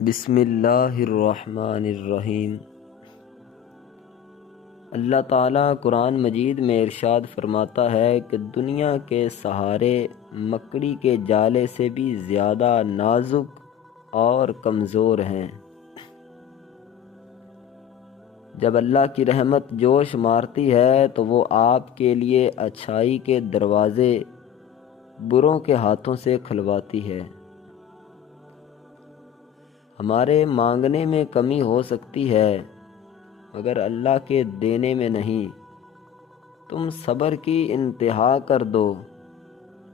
بسم اللہ الرحمن الرحیم۔ اللہ تعالیٰ قرآن مجید میں ارشاد فرماتا ہے کہ دنیا کے سہارے مکڑی کے جالے سے بھی زیادہ نازک اور کمزور ہیں۔ جب اللہ کی رحمت جوش مارتی ہے تو وہ آپ کے لیے اچھائی کے دروازے بروں کے ہاتھوں سے کھلواتی ہے۔ ہمارے مانگنے میں کمی ہو سکتی ہے مگر اللہ کے دینے میں نہیں۔ تم صبر کی انتہا کر دو،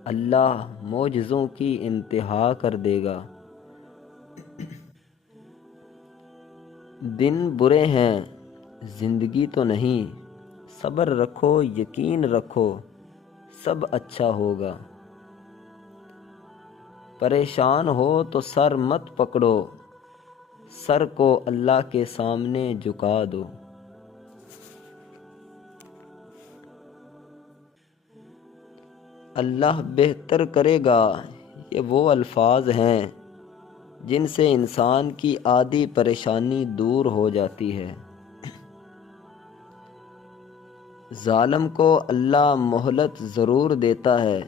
اللہ معجزوں کی انتہا کر دے گا۔ دن برے ہیں، زندگی تو نہیں، صبر رکھو، یقین رکھو، سب اچھا ہوگا۔ پریشان ہو تو سر مت پکڑو، سر کو اللہ کے سامنے جھکا دو۔ اللہ بہتر کرے گا، یہ وہ الفاظ ہیں جن سے انسان کی آدھی پریشانی دور ہو جاتی ہے۔ ظالم کو اللہ مہلت ضرور دیتا ہے،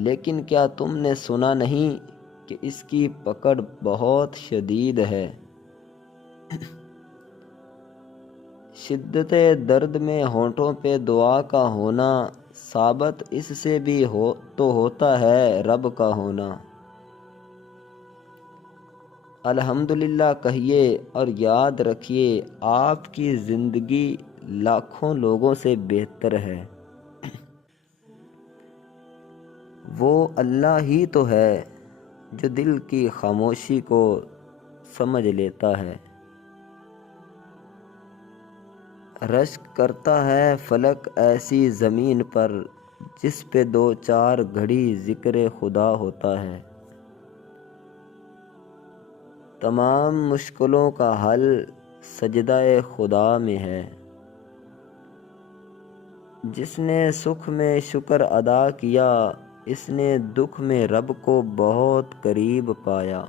لیکن کیا تم نے سنا نہیں کہ اس کی پکڑ بہت شدید ہے۔ شدت درد میں ہونٹوں پہ دعا کا ہونا ثابت اس سے بھی ہوتا ہے رب کا ہونا۔ الحمدللہ کہیے اور یاد رکھیے آپ کی زندگی لاکھوں لوگوں سے بہتر ہے۔ وہ اللہ ہی تو ہے جو دل کی خاموشی کو سمجھ لیتا ہے۔ رشک کرتا ہے فلک ایسی زمین پر جس پہ دو چار گھڑی ذکر خدا ہوتا ہے۔ تمام مشکلوں کا حل سجدہ خدا میں ہے۔ جس نے سکھ میں شکر ادا کیا، اس نے دکھ میں رب کو بہت قریب پایا۔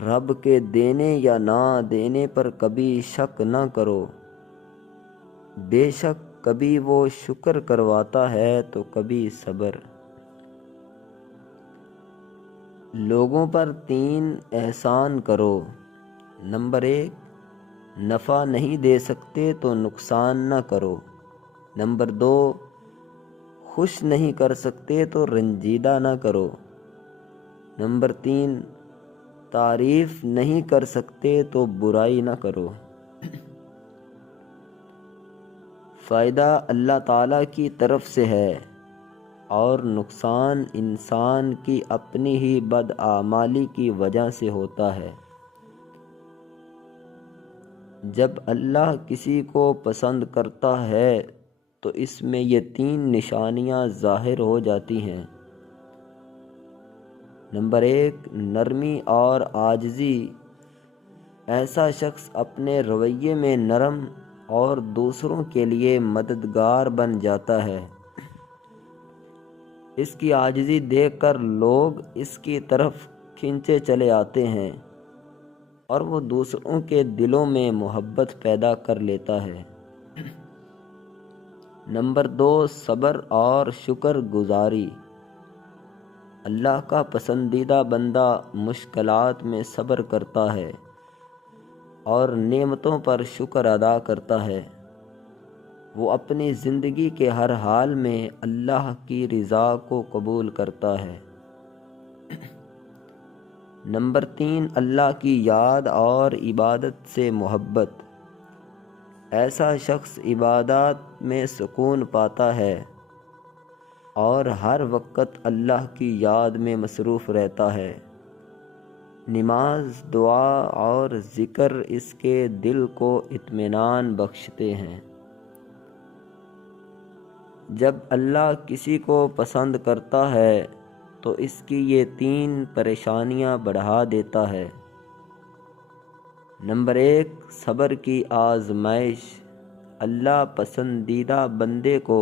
رب کے دینے یا نہ دینے پر کبھی شک نہ کرو، بے شک کبھی وہ شکر کرواتا ہے تو کبھی صبر۔ لوگوں پر 3 احسان کرو۔ نمبر 1، نفع نہیں دے سکتے تو نقصان نہ کرو۔ نمبر 2، خوش نہیں کر سکتے تو رنجیدہ نہ کرو۔ نمبر 3، تعریف نہیں کر سکتے تو برائی نہ کرو۔ فائدہ اللہ تعالیٰ کی طرف سے ہے اور نقصان انسان کی اپنی ہی بدعمالی کی وجہ سے ہوتا ہے۔ جب اللہ کسی کو پسند کرتا ہے تو اس میں یہ 3 نشانیاں ظاہر ہو جاتی ہیں۔ نمبر 1، نرمی اور عاجزی۔ ایسا شخص اپنے رویے میں نرم اور دوسروں کے لیے مددگار بن جاتا ہے۔ اس کی عاجزی دیکھ کر لوگ اس کی طرف کھنچے چلے آتے ہیں اور وہ دوسروں کے دلوں میں محبت پیدا کر لیتا ہے۔ نمبر 2، صبر اور شکر گزاری۔ اللہ کا پسندیدہ بندہ مشکلات میں صبر کرتا ہے اور نعمتوں پر شکر ادا کرتا ہے۔ وہ اپنی زندگی کے ہر حال میں اللہ کی رضا کو قبول کرتا ہے۔ نمبر 3، اللہ کی یاد اور عبادت سے محبت۔ ایسا شخص عبادات میں سکون پاتا ہے اور ہر وقت اللہ کی یاد میں مصروف رہتا ہے۔ نماز، دعا اور ذکر اس کے دل کو اطمینان بخشتے ہیں۔ جب اللہ کسی کو پسند کرتا ہے تو اس کی یہ 3 پریشانیاں بڑھا دیتا ہے۔ نمبر 1، صبر کی آزمائش۔ اللہ پسندیدہ بندے کو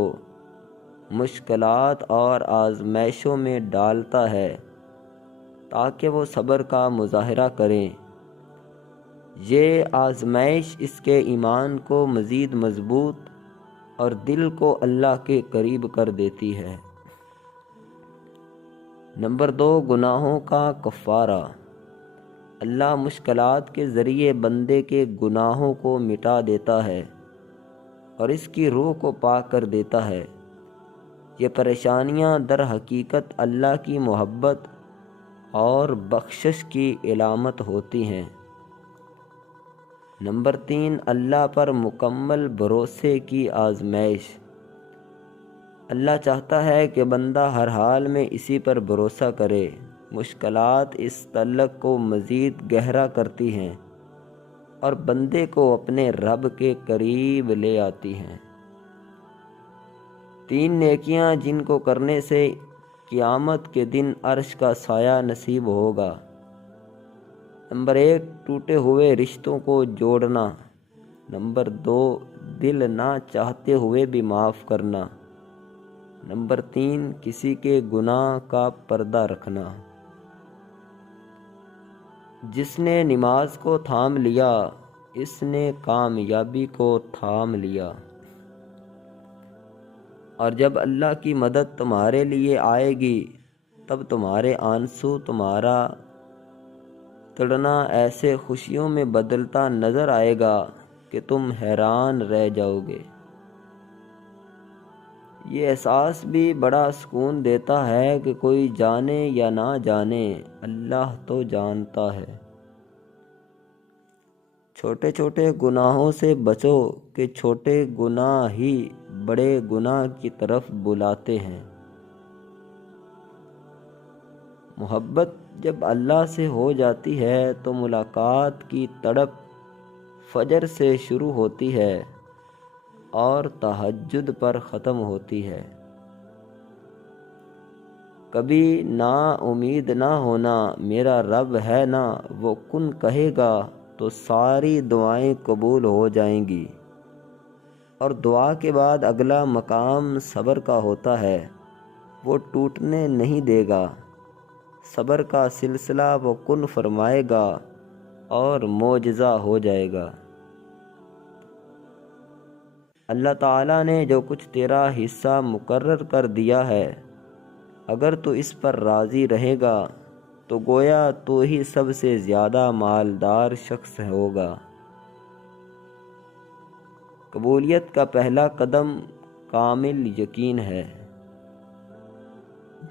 مشکلات اور آزمائشوں میں ڈالتا ہے تاکہ وہ صبر کا مظاہرہ کریں۔ یہ آزمائش اس کے ایمان کو مزید مضبوط اور دل کو اللہ کے قریب کر دیتی ہے۔ نمبر 2، گناہوں کا کفارہ۔ اللہ مشکلات کے ذریعے بندے کے گناہوں کو مٹا دیتا ہے اور اس کی روح کو پاک کر دیتا ہے۔ یہ پریشانیاں در حقیقت اللہ کی محبت اور بخشش کی علامت ہوتی ہیں۔ نمبر 3، اللہ پر مکمل بھروسے کی آزمائش۔ اللہ چاہتا ہے کہ بندہ ہر حال میں اسی پر بھروسہ کرے۔ مشکلات اس تعلق کو مزید گہرا کرتی ہیں اور بندے کو اپنے رب کے قریب لے آتی ہیں۔ 3 نیکیاں جن کو کرنے سے قیامت کے دن عرش کا سایہ نصیب ہوگا۔ نمبر 1، ٹوٹے ہوئے رشتوں کو جوڑنا۔ نمبر 2، دل نہ چاہتے ہوئے بھی معاف کرنا۔ نمبر 3، کسی کے گناہ کا پردہ رکھنا۔ جس نے نماز کو تھام لیا اس نے کامیابی کو تھام لیا۔ اور جب اللہ کی مدد تمہارے لیے آئے گی تب تمہارے آنسو تمہارا تڑنا ایسے خوشیوں میں بدلتا نظر آئے گا کہ تم حیران رہ جاؤ گے۔ یہ احساس بھی بڑا سکون دیتا ہے کہ کوئی جانے یا نہ جانے اللہ تو جانتا ہے۔ چھوٹے چھوٹے گناہوں سے بچو کہ چھوٹے گناہ ہی بڑے گناہ کی طرف بلاتے ہیں۔ محبت جب اللہ سے ہو جاتی ہے تو ملاقات کی تڑپ فجر سے شروع ہوتی ہے اور تہجد پر ختم ہوتی ہے۔ کبھی نا امید نہ ہونا، میرا رب ہے نا وہ کن کہے گا تو ساری دعائیں قبول ہو جائیں گی۔ اور دعا کے بعد اگلا مقام صبر کا ہوتا ہے، وہ ٹوٹنے نہیں دے گا۔ صبر کا سلسلہ وہ کن فرمائے گا اور معجزہ ہو جائے گا۔ اللہ تعالیٰ نے جو کچھ تیرا حصہ مقرر کر دیا ہے، اگر تو اس پر راضی رہے گا تو گویا تو ہی سب سے زیادہ مالدار شخص ہوگا۔ قبولیت کا پہلا قدم کامل یقین ہے۔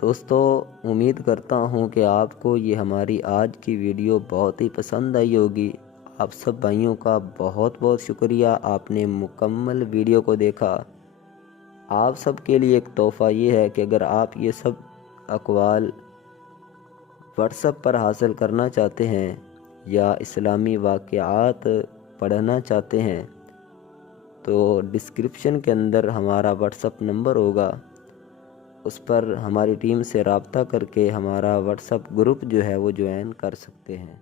دوستو، امید کرتا ہوں کہ آپ کو یہ ہماری آج کی ویڈیو بہت ہی پسند آئی ہوگی۔ آپ سب بھائیوں کا بہت بہت شکریہ، آپ نے مکمل ویڈیو کو دیکھا۔ آپ سب کے لیے ایک تحفہ یہ ہے کہ اگر آپ یہ سب اقوال واٹس ایپ پر حاصل کرنا چاہتے ہیں یا اسلامی واقعات پڑھنا چاہتے ہیں تو ڈسکرپشن کے اندر ہمارا واٹس ایپ نمبر ہوگا، اس پر ہماری ٹیم سے رابطہ کر کے ہمارا واٹس ایپ گروپ جو ہے وہ جوائن کر سکتے ہیں۔